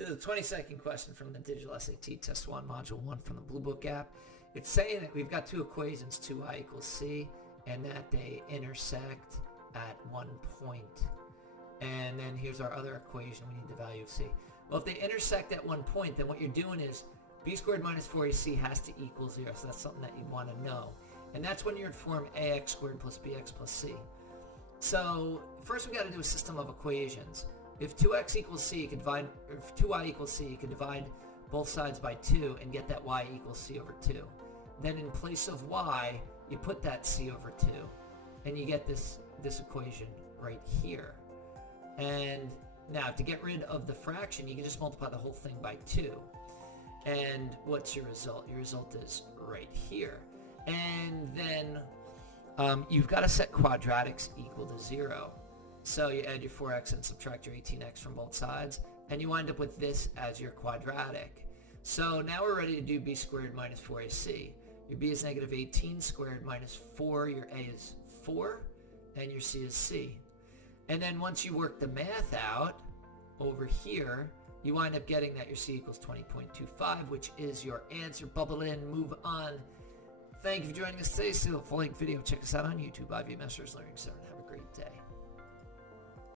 This is a 20-second question from the Digital SAT Test 1, Module 1 from the Bluebook app. It's saying that we've got two equations, 2y equals c, and that they intersect at one point. And then here's our other equation. We need the value of c. Well, if they intersect at one point, then what you're doing is b squared minus 4ac has to equal 0. So that's something that you'd want to know. And that's when you'd form ax squared plus bx plus c. So first we got to do a system of equations. If 2x equals c, you can divide, or if 2y equals c, you can divide both sides by 2 and get that y equals c over 2. Then in place of y, you put that c over 2, and you get this equation right here. And now to get rid of the fraction, you can just multiply the whole thing by 2. And what's your result? Your result is right here. And then you've got to set quadratics equal to 0. So you add your 4x and subtract your 18x from both sides, and you wind up with this as your quadratic. So now we're ready to do b squared minus 4ac. Your b is negative 18 squared minus 4, your a is 4, and your c is c. And then once you work the math out over here, you wind up getting that your c equals 20.25, which is your answer. Bubble in, move on. Thank you for joining us today. See the full length video. Check us out on YouTube, IB Masters Learning Center. Have a great day.